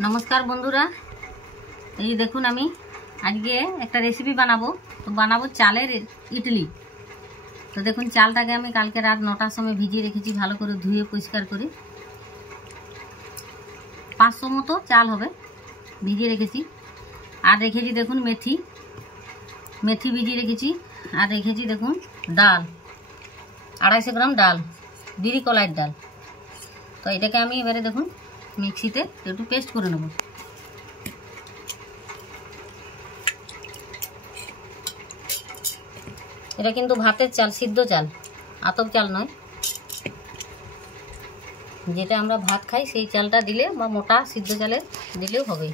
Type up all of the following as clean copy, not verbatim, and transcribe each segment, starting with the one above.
नमस्कार बंधुरा ये देखुन आमी आज के एक रेसिपि बनाबो तो बनाबो चालेर इडली। तो देखुन चालटाके आमी कालके रात 9टार समय भिजिए रेखेछि भालो करे धुए परिष्कार करे 500 मतो चाल होबे भिजिए रेखेछि। आर रेखेछि देखुन मेथी मेथी भिजिए रेखेछि। आर रेखेछि देखुन डाल 250 ग्राम डाल बिरी कलाइर डाल। तो एटाके आमी एबारे देखुन मिक्सिते एकटु पेस्ट करे नेब। এটা কিন্তু ভাতের চাল সিদ্ধ চাল আতপ চাল নয়, যেটা আমরা ভাত খাই সেই চালটা দিলে বা মোটা সিদ্ধ চালে দিলেও হবে।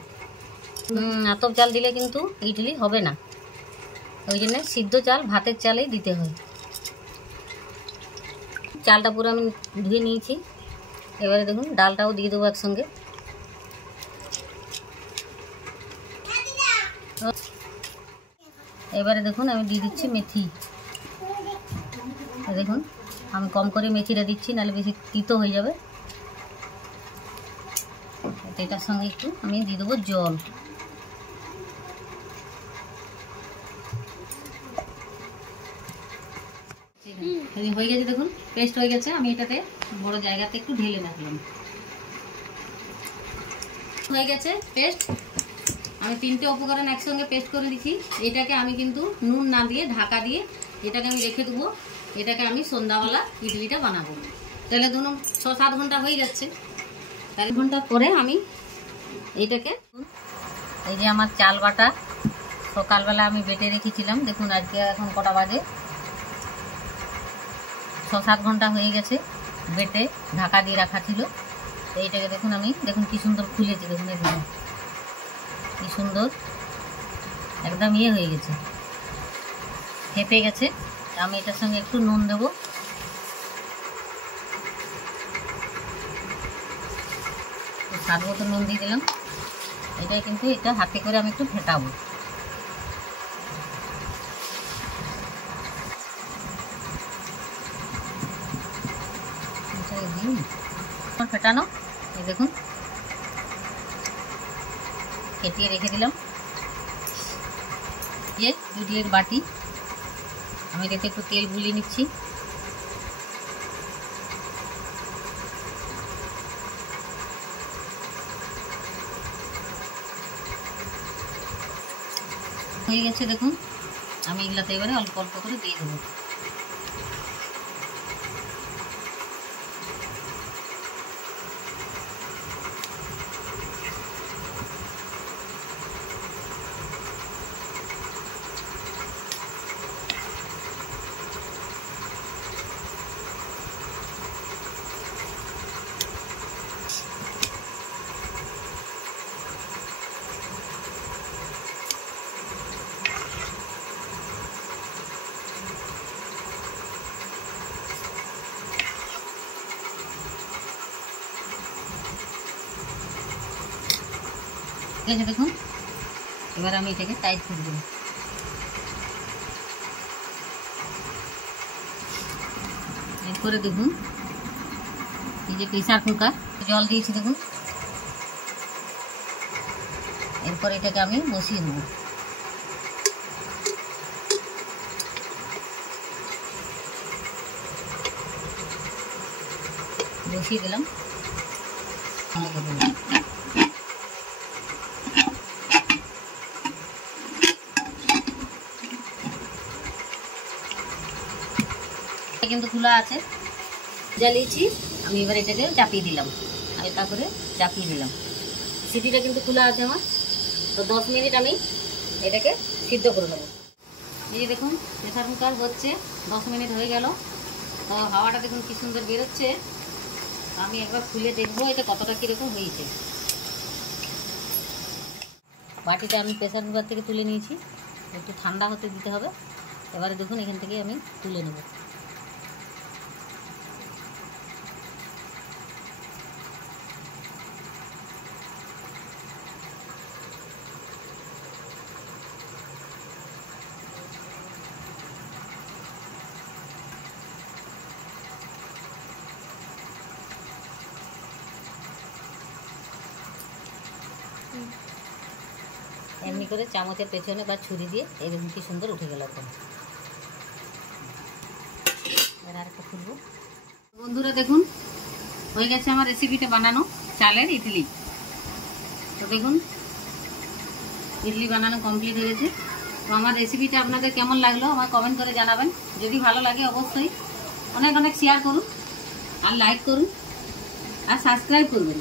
আতপ চাল দিলে কিন্তু ইডলি হবে না, ওই জন্য সিদ্ধ চাল ভাতের চালেই দিতে হয়। চালটা পুরো আমি ধুয়ে নিয়েছি। এবারে দেখুন ডালটাও দিয়ে দেবো একসঙ্গে। এবারে দেখুন আমি দিয়ে দিচ্ছি মেথি। দেখুন আমি কম করে মেথিটা দিচ্ছি, নাহলে বেশি তিতো হয়ে যাবে। এটার সঙ্গে একটু আমি দিয়ে দেবো জল। হয়ে গেছে দেখুন পেস্ট হয়ে গেছে। আমি এটাতে বড় জায়গাতে একটু ঢেলে রাখলাম। হয়ে গেছে পেস্ট। আমি 3টে উপকরণ একসঙ্গে পেস্ট করে দিচ্ছি। এটাকে আমি কিন্তু নুন না দিয়ে ঢাকা দিয়ে এটাকে আমি রেখে দেবো। এটাকে আমি সন্ধ্যাবেলা ইডলিটা বানাবো। তাহলে ধরুন 6-7 ঘন্টা হয়ে যাচ্ছে। 4 ঘন্টা পরে আমি এইটাকে এই যে আমার চাল বাটা সকালবেলা আমি বেটে রেখেছিলাম। দেখুন আজকে এখন কটা বাজে, 6-7 ঘন্টা হয়ে গেছে বেটে ঢাকা দিয়ে রাখা ছিল। তো এইটাকে দেখুন আমি দেখুন কি সুন্দর ফুলেছে। দেখুন দেখুন কি সুন্দর একদম ইয়ে হয়ে গেছে, ফেপে গেছে। আমি এটার সঙ্গে একটু নুন দেব। স্বাদ মতো নুন দিয়ে দিলাম। এটাই কিন্তু এটা হাতে করে আমি একটু ফেটাবো। ফেটানো এই দেখুন ফেটিয়ে রেখে দিলাম। ये ইডলির বাটি আমি এটাতে একটু তেল বুলিয়ে নিচ্ছি। হয়ে গেছে দেখুন। আমি এগুলাতে এবারে অল্প অল্প করে দিয়ে দেবো। ঠিক আছে দেখুন। এবার আমি এটাকে টাইট করে দেব। এরপরে দেখুন এই যে প্রেসার কুকার জল দিয়েছি দেখুন। এরপর এটাকে আমি বসিয়ে দেব। বসিয়ে দিলাম। কিন্তু খোলা আছে জ্বালিয়েছি আমি। এবার এটাকে চাপিয়ে দিলাম, হালকা করে চাপিয়ে দিলাম। সিটিটা কিন্তু খোলা আছে আমার। তো 10 মিনিট আমি এটাকে সিদ্ধ করে দেবো। এই যে দেখুন প্রেসার কুকার হচ্ছে 10 মিনিট হয়ে গেল। তো হাওয়াটা দেখুন কি সুন্দর বেরোচ্ছে। আমি একবার খুলে দেখবো এটা কতটা কীরকম হয়েছে। বাটিটা আমি প্রেসার কুকার থেকে তুলে নিয়েছি, একটু ঠান্ডা হতে দিতে হবে। এবারে দেখুন এখান থেকে আমি তুলে নেব। এমনি করে চামচের পেছনে বা ছুরি দিয়ে এরকম কি সুন্দর উঠে গেল একদম। এবার আরেকটা খুলবো। বন্ধুরা দেখুন হয়ে গেছে আমার রেসিপিটা বানানো, চালের ইডলি। তো দেখুন ইডলি বানানো কমপ্লিট হয়ে গেছে। তো আমার রেসিপিটা আপনাদের কেমন লাগলো আমার কমেন্ট করে জানাবেন। যদি ভালো লাগে অবশ্যই অনেক অনেক শেয়ার করুন আর লাইক করুন আর সাবস্ক্রাইব করবেন।